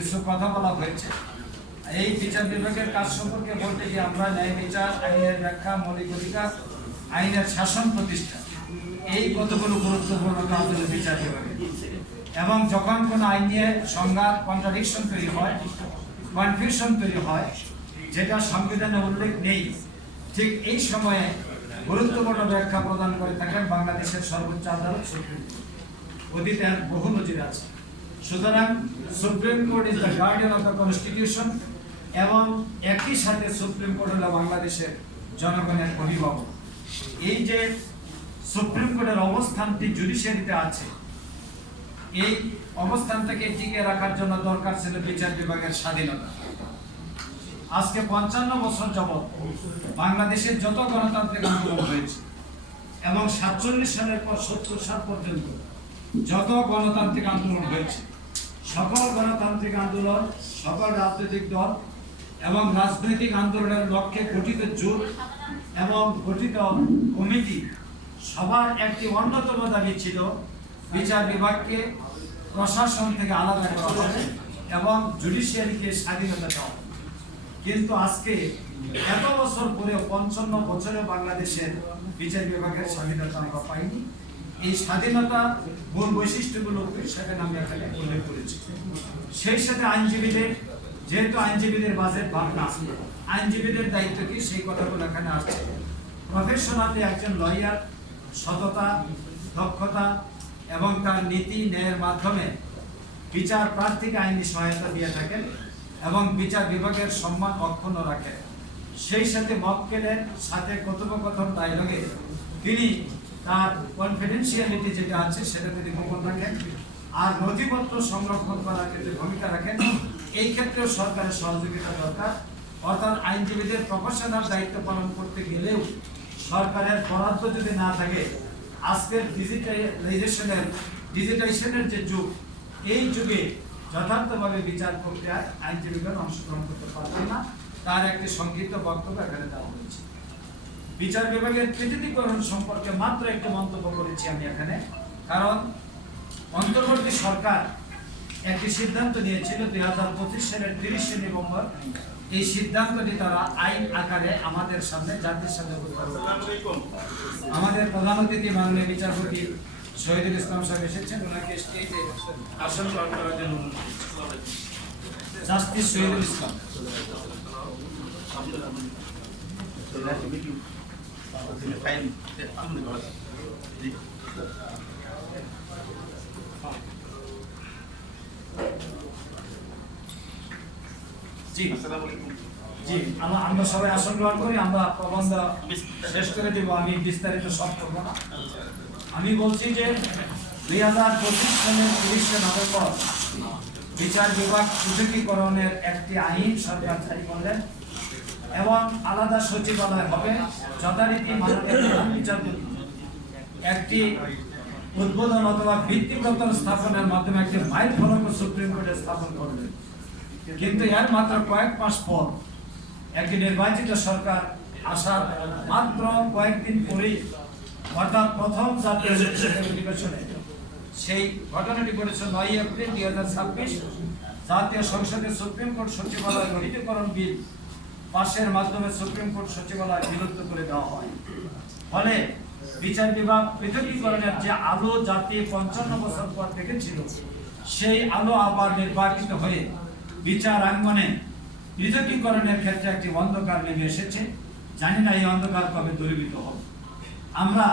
কিছু কথা বলা হয়েছে। এই বিচার বিভাগের কাজ সম্পর্কে বলতে গিয়ে আমরা ন্যায় বিচার, আইনের ব্যাখ্যা, মৌলিক অধিকার, আইনের শাসন প্রতিষ্ঠা, এই কতগুলো গুরুত্বপূর্ণ কাজ হলো বিচার বিভাগের। এবং যখন কোনো আইন নিয়ে সংঘাত, কন্ট্রাডিকশন তৈরি হয়, কনফিউশন তৈরি হয়, যেটা সংবিধানে উল্লেখ নেই, ঠিক এই সময়ে গুরুত্বপূর্ণ ব্যাখ্যা প্রদান করে থাকেন বাংলাদেশের সর্বোচ্চ আদালত সুপ্রিম কোর্ট। অতীতে বহু নজির আছে। সুতরাং supreme court is the guardian of the constitution, এবং একই সাথে সুপ্রিম কোর্ট হলো বাংলাদেশের জনগণের অভিভাবক। এই যে সুপ্রিম কোর্টের অবস্থানটি জুডিশিয়ারিতে আছে, এই অবস্থানটাকে টিকে রাখার জন্য দরকার ছিল বিচার বিভাগের স্বাধীনতা। আজকে 55 বছর যাবৎ বাংলাদেশের যত গণতান্ত্রিক আন্দোলন হয়েছে এবং 47 সালের পর 70 সাল পর্যন্ত যত গণতান্ত্রিক আন্দোলন হয়েছে, সকল গণতান্ত্রিক আন্দোলন, সকল রাজনৈতিক দল এবং রাজনৈতিক আন্দোলনের লক্ষ্যে গঠিত জোট এবং গঠিত কমিটি সবার একটি অন্যতম দাবি ছিল বিচার বিভাগকে প্রশাসন থেকে আলাদা করা হবে এবং জুডিশিয়ারিকে স্বাধীনতা দেওয়া। কিন্তু আজকে এত বছর পরে 55 বছরে বাংলাদেশের বিচার বিভাগের স্বাধীনতা আমরা পাইনি। এই স্বাধীনতা মূল বৈশিষ্ট্যগুলো সেখানে আমি এখানে উল্লেখ করেছি। সেই সাথে আইনজীবীদের, যেহেতু আইনজীবীদের বাজেট ভাবনা, আইনজীবীদের দায়িত্ব কি সেই কথাগুলো এখানে আসছে। প্রফেশনালি একজন লয়ার সততা, দক্ষতা এবং তার নীতি ন্যায়ের মাধ্যমে বিচার প্রার্থীকে আইনি সহায়তা দিয়ে থাকেন এবং বিচার বিভাগের সম্মান অক্ষুণ্ণ রাখেন। সেই সাথে মক্কেলের সাথে কথোপকথন ডায়লগে তিনি তার কনফিডেন্সিয়ালিটি যেটা আছে সেটা তিনি গোপন রাখেন, আর নথিপত্র সংরক্ষণ করার ক্ষেত্রে ভূমিকা রাখেন। এই ক্ষেত্রেও সরকারের সহযোগিতা দরকার। অর্থাৎ আইনজীবীদের প্রফেশনাল দায়িত্ব পালন করতে গেলেও সরকারের বরাদ্দ যদি না থাকে, আজকের ডিজিটাইজেশনের যে যুগ, এই যুগে যথার্থভাবে বিচার প্রক্রিয়ায় আইনজীবীগণ অংশগ্রহণ করতে পারবেন না। তার একটি সংক্ষিপ্ত বক্তব্য এখানে দেওয়া হয়েছে। বিচার বিভাগের পৃথকীকরণ সম্পর্কে মাত্র একটি মন্তব্য করেছি আমি এখানে, কারণ অন্তর্বর্তী সরকার একটি সিদ্ধান্ত নিয়েছিল 2025 সালের 30 নভেম্বর। এই সিদ্ধান্তটি তারা আইন আকারে আমাদের সামনে, জাতির সামনে উপস্থাপন করেছে। আমাদের প্রধান অতিথি মাননীয় বিচারপতি শহীদুল ইসলাম সাহেব এসেছেন, ওনাকে স্টেজে আসন গ্রহণ করার জন্য জাস্টিস শহীদুল ইসলাম। জি, আমরা সবাই আসন গ্রহণ করি। আমরা প্রবন্ধ শেষ করে দিব, আমি বিস্তারিত সব করব না। আমি বলছি যে 2025 সালের 30 নভেম্বর বিচার বিভাগ পৃথকীকরণের একটি আইন সরকার জারি করলেন এবং আলাদা সচিবালয় হবে। যথারীতি মাননীয় প্রধান বিচারপতি একটি উদ্বোধন অথবা ভিত্তিপ্রস্তর স্থাপনের মাধ্যমে একটি মাইল ফলক সুপ্রিম কোর্টে স্থাপন করবেন। কিন্তু এর মাত্র কয়েক মাস পর একটি নির্বাচিত সরকার আসার মাত্র কয়েকদিন পরেই, অর্থাৎ প্রথম জাতীয় অধিবেশনে, সেই ঘটনাটি ঘটেছে 9 এপ্রিল 2026, জাতীয় সংসদে সুপ্রিম কোর্ট সচিবালয় গঠিতকরণ বিল পাশের মাধ্যমে সুপ্রিম কোর্ট সচিবালয় বিলুপ্ত করে দেওয়া হয়। ফলে বিচার বিভাগ পৃথকীকরণের যে আলো জাতি 55 বছর পর দেখেছিল, সেই আলো আবার নির্বাচিত হয়ে বিচার আঙ্গনে পৃথকীকরণের ক্ষেত্রে একটি অন্ধকার নেমে এসেছে। জানি না এই অন্ধকার কবে দূরীভূত হবে। আমরা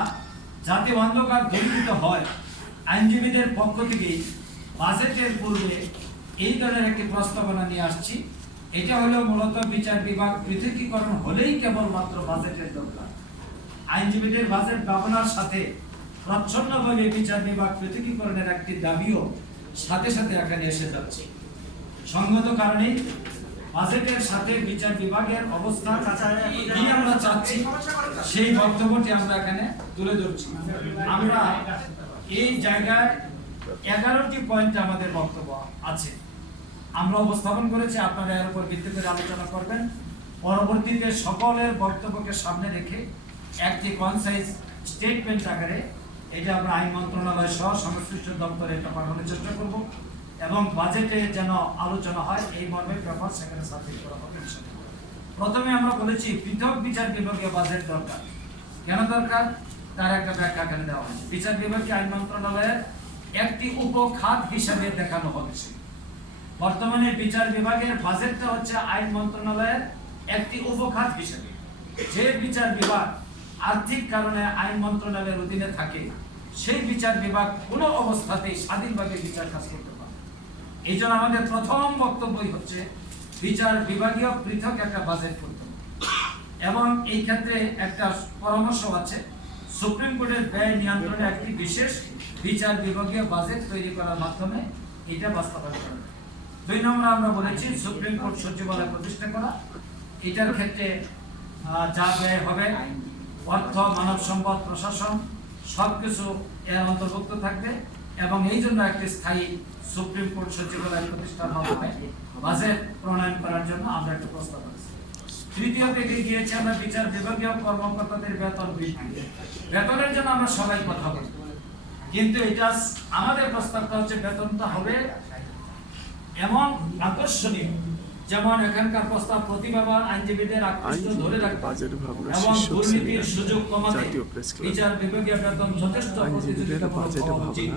যাতে অন্ধকার দূরীভূত হয়, আইনজীবীদের পক্ষ থেকে বাজেটের পূর্বে এই ধরনের একটি প্রস্তাবনা নিয়ে আসছি। এটা হলো মূলত বিচার বিভাগ পৃথকীকরণ হলেই কেবলমাত্র বাজেটের দরকার। আইনজীবীদের বাজেট ভাবনার সাথে প্রচ্ছন্নভাবে বিচার বিভাগ পৃথকীকরণের একটি দাবিও সাথে সাথে এখানে এসে যাচ্ছে। সঙ্গত কারণে বাজেটের সাথে বিচার বিভাগের অবস্থা কি আমরা চাচ্ছি, সেই বক্তব্যটি আমরা এখানে তুলে ধরছি। আমরা এই জায়গায় 11টি পয়েন্টে আমাদের বক্তব্য আছে, আমরা উপস্থাপন করেছি। আপনারা এর উপর ভিত্তি করে আলোচনা করবেন। পরবর্তীতে সকলের বক্তব্যকে সামনে রেখে একটি কনসাইজ স্টেটমেন্ট আকারে এটা আমরা আইন মন্ত্রণালয় সহ সংশ্লিষ্ট দপ্তরে এটা পাঠানোর চেষ্টা করব। এবং বাজেটে যেন আলোচনা হয় এই মর্মে পেপার সেখানে সাবমিট করা হবে। প্রথমে আমরা বলেছি পৃথক বিচার বিভাগীয় বাজেট দরকার। কেন দরকার তার একটা ব্যাখ্যা এখানে দেওয়া হয়েছে। বিচার বিভাগীয় আইন মন্ত্রণালয়ের একটি উপখাত হিসাবে দেখানো হচ্ছে। বর্তমানে বিচার বিভাগের বাজেটটা হচ্ছে আইন মন্ত্রণালয়ের একটি উপখাত হিসাবে। যে বিচার বিভাগ আর্থিক কারণে আইন মন্ত্রণালয়ের অধীনে থাকে সেই বিচার বিভাগ কোনো অবস্থাতেই স্বাধীনভাবে বিচার কাজ করতে পারে। এই জন্য আমাদের প্রথম বক্তব্যই হচ্ছে বিচার বিভাগীয় পৃথক একটা বাজেট করতে হবে। এবং এই ক্ষেত্রে একটা পরামর্শ আছে, সুপ্রিম কোর্টের ব্যয় নিয়ন্ত্রণে একটি বিশেষ বিচার বিভাগীয় বাজেট তৈরি করার মাধ্যমে এটা বাস্তবায়ন করা। 2 নম্বর আমরা বলেছি সুপ্রিম কোর্ট সচিবালয় প্রতিষ্ঠা করা। এটার ক্ষেত্রে যা ব্যয় হবে অর্থ, মানব সম্পদ, প্রশাসন সবকিছু এর অন্তর্ভুক্ত থাকবে এবং এই জন্য একটি স্থায়ী সুপ্রিম কোর্ট সচিবালয় প্রতিষ্ঠার মাধ্যমে বাজেট প্রণয়ন করার জন্য আমরা একটা প্রস্তাব করেছি। তৃতীয় থেকে গিয়েছে আমরা বিচার বিভাগীয় কর্মকর্তাদের বেতন বৃদ্ধি। বেতনের জন্য আমরা সবাই কথা বলি, কিন্তু এটা আমাদের প্রস্তাবটা হচ্ছে বেতনটা হবে এমন আকর্ষণীয়, যেমন এখানকার প্রস্তাব প্রতিভাবান আইনজীবীদের আকৃষ্ট ধরে রাখতে এবং দুর্নীতির সুযোগ কমাতে বিচার বিভাগীয় বেতন যথেষ্ট প্রতিযোগিতামূলক হওয়া উচিত।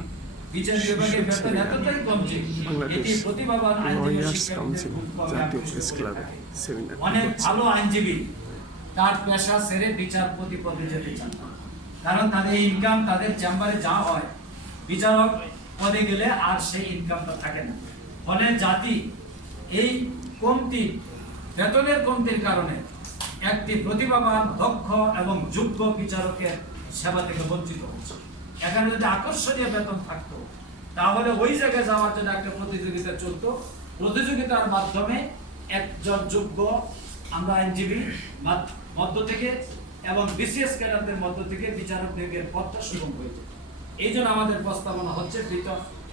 বিচার বিভাগের বেতন এতটাই কম যে এটি প্রতিভাবান আইনজীবী অনেক ভালো আইনজীবী তার পেশা ছেড়ে বিচারপতি পদে যেতে চান, কারণ তাদের ইনকাম তাদের চেম্বারে যা হয় বিচারক পদে গেলে আর সেই ইনকামটা থাকে না। ফলে জাতি এই কমতি বেতনের কমতির কারণে একটি প্রতিভাবান, দক্ষ এবং যোগ্য বিচারকের সেবা থেকে বঞ্চিত হচ্ছে। এখানে যদি আকর্ষণীয় বেতন থাকতো তাহলে ওই জায়গায় যাওয়ার জন্য একটা প্রতিযোগিতা চলতো। প্রতিযোগিতার মাধ্যমে একজন যোগ্য আমরা আইনজীবী মধ্য থেকে এবং বিসিএস ক্যাডারদের মধ্য থেকে বিচারক নিয়োগের পথটা সুগম হয়েছে। এই জন্য আমাদের প্রস্তাবনা হচ্ছে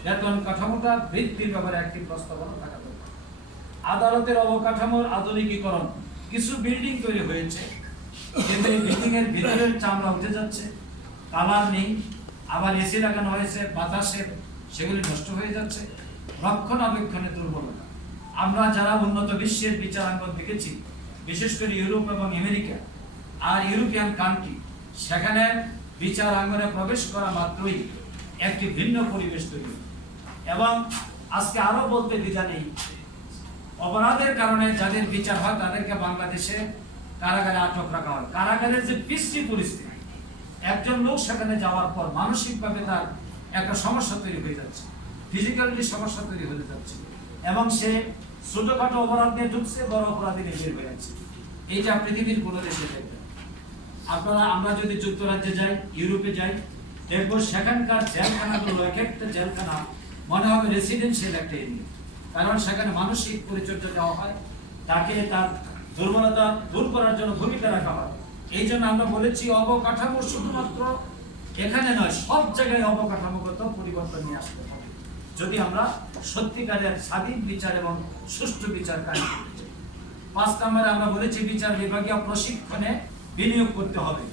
বেতন কাঠামোটা বৃদ্ধির ব্যাপারে একটি প্রস্তাবনা থাকা দরকার। আদালতের অবকাঠামোর আধুনিকীকরণ। কিছু বিল্ডিং তৈরি হয়েছে কিন্তু এই বিল্ডিং এর ভিতরের চামড়া উঠে যাচ্ছে, কালার নেই, আবার এসি লাগানো হয়েছে, বাতাসে সেগুলি নষ্ট হয়ে যাচ্ছে, রক্ষণাবেক্ষণে দুর্বলতা। আমরা যারা উন্নত বিশ্বের বিচারাঙ্গন দেখেছি, বিশেষ করে ইউরোপ এবং আমেরিকা আর ইউরোপিয়ান কান্ট্রি, সেখানে বিচারাঙ্গনে প্রবেশ করা মাত্রই একটি ভিন্ন পরিবেশ তৈরি। এবং আজকে আরো বলতে দ্বিধা নেই, অপরাধের কারণে যাদের বিচার হয় তাদেরকে বাংলাদেশে কারাগারে আটক রাখা হয়। কারাগারের যে বিশ্রী পরিস্থিতি, একজন লোক সেখানে যাওয়ার পর মানসিকভাবে তার একটা সমস্যা তৈরি হয়ে যাচ্ছে, ফিজিক্যালি সমস্যা তৈরি হয়ে যাচ্ছে এবং সে ছোটখাটো অপরাধ নিয়ে ঢুকছে, বড় অপরাধী নিয়ে বের হয়ে যাচ্ছে। এইটা পৃথিবীর কোনো দেশে দেখবেন আপনারা। আমরা যদি যুক্তরাজ্যে যাই, ইউরোপে যাই, দেখবো সেখানকার জেলখানাগুলো এক একটা জেলখানা মনে হবে রেসিডেন্সিয়াল একটা এরিয়া, কারণ সেখানে মানসিক পরিচর্যা দেওয়া হয়, তাকে তার দুর্বলতা দূর করার জন্য ভূমিকা রাখা হয়। এই জন্য আমরা বলেছি অবকাঠামো শুধুমাত্র এখানে নয়, সব জায়গায় অবকাঠামোগত পরিবর্তন নিয়ে আসতে হবে যদি আমরা সত্যিকারের স্বাধীন বিচার এবং সুষ্ঠু বিচার কায়েম করতে চাই। 5 নম্বরে আমরা বলেছি বিচার বিভাগীয় প্রশিক্ষণে বিনিয়োগ করতে হবে।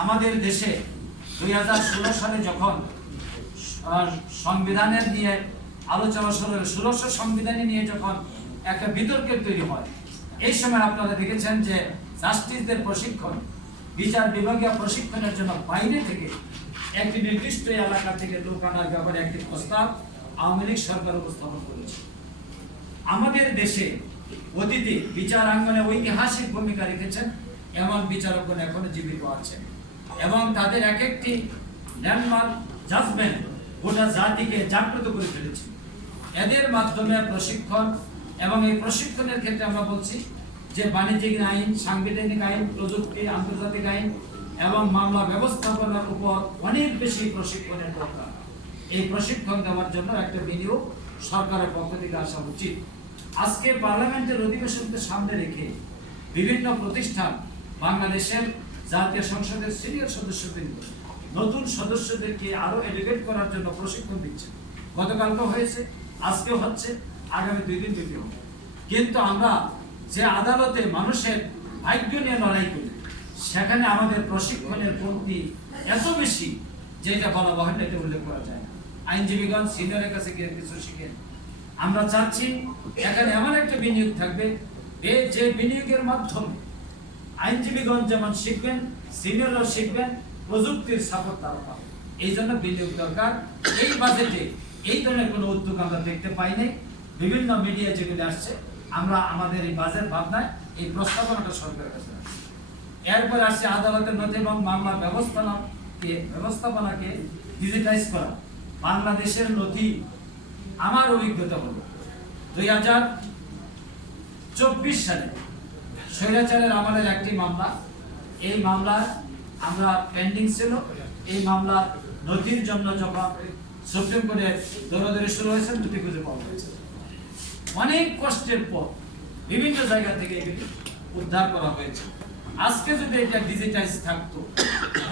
আমাদের দেশে 2016 সালে যখন সংবিধানের নিয়ে আলোচনা শুরু হলো, 1600 সংবিধানে নিয়ে যখন একটা বিতর্কের তৈরি হয়, এই সময় আপনারা দেখেছেন যে জাস্টিসদের প্রশিক্ষণ, বিচার বিভাগীয় প্রশিক্ষণের জন্য বাইরে থেকে একটি নির্দিষ্ট এলাকা থেকে লোক আনার ব্যাপারে একটি প্রস্তাব আওয়ামী লীগ সরকার উপস্থাপন করেছে। আমাদের দেশে অতীতে বিচারাঙ্গনে ঐতিহাসিক ভূমিকা রেখেছেন এমন বিচারকগণ এখনো জীবিত আছেন এবং তাদের এক একটি ল্যান্ডমার্ক জাজমেন্ট গোটা জাতিকে জাগ্রত করে ফেলেছে। এদের মাধ্যমে প্রশিক্ষণ এবং এই প্রশিক্ষণের ক্ষেত্রে আমরা বলছি যে বাণিজ্যিক আইন, সাংবিধানিক আইন, প্রযুক্তি, আন্তর্জাতিক আইন এবং মামলা ব্যবস্থাপনার উপর অনেক বেশি প্রশিক্ষণের দরকার। এই প্রশিক্ষণ দেওয়ার জন্য একটা বিনিয়োগ সরকারের পক্ষ থেকে আসা উচিত। আজকে পার্লামেন্টের অধিবেশনকে সামনে রেখে বিভিন্ন প্রতিষ্ঠান বাংলাদেশের জাতীয় সংসদের সিনিয়র সদস্যদের নতুন সদস্যদেরকে আরো এলিভেট করার জন্য প্রশিক্ষণ দিচ্ছে। গতকালকে হয়েছে, আজকেও হচ্ছে, আগামী 2 দিন ব্যাপী হবে। কিন্তু আমরা যে আদালতে মানুষের ভাগ্য নিয়ে লড়াই করি, সেখানে আমাদের প্রশিক্ষণের কমতি এত বেশি যে এটা বলা বাহুল্য, এটা উল্লেখ করা যায় না। আইনজীবীগণ সিনিয়রের কাছে গিয়ে কিছু শিখেন, আমরা চাচ্ছি এখানে এমন একটা বিনিয়োগ থাকবে যে বিনিয়োগের মাধ্যমে আইনজীবীগণ যেমন শিখবেন, সিনিয়ররা শিখবেন, প্রযুক্তির সাপোর্ট তারা পাবে। এই জন্য বিনিয়োগ দরকার। এই বাজেটে এই ধরনের কোনো উদ্যোগ আমরা দেখতে পাই নাই। বিভিন্ন মিডিয়া যেগুলি আসছে, আমরা আমাদের এই বাজেট ভাবনায় এই প্রস্তাবনাটা সরকারের কাছে রাখছি। এরপর আসছে আদালতের নথি এবং মামলা ব্যবস্থাপনাকে ডিজিটাইজ করা। বাংলাদেশের নথি, আমার অভিজ্ঞতা হলো 2024 সালে স্বৈরাচারের আমলের একটি মামলা, এই মামলা আমরা পেন্ডিং ছিল। এই মামলা নথির জন্য যখন সুপ্রিম কোর্টে দৌড়াদৌড়ি শুরু হয়েছে, নথি খুঁজে পাওয়া হয়েছে। অনেক কষ্টের পর বিভিন্ন জায়গা থেকে এগুলি উদ্ধার করা হয়েছে। আজকে যদি এটা ডিজিটাইজ থাকতো,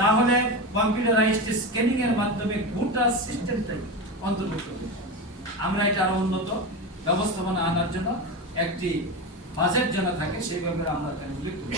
তাহলে কম্পিউটারাইজড স্ক্যানিং এর মাধ্যমে গোটা সিস্টেমটাই অন্তর্ভুক্ত হতো। আমরা এটা আরো উন্নত ব্যবস্থাপনা আনার জন্য একটি বাজেট যেন থাকে, সেই ব্যাপারে আমরা উল্লেখ করি।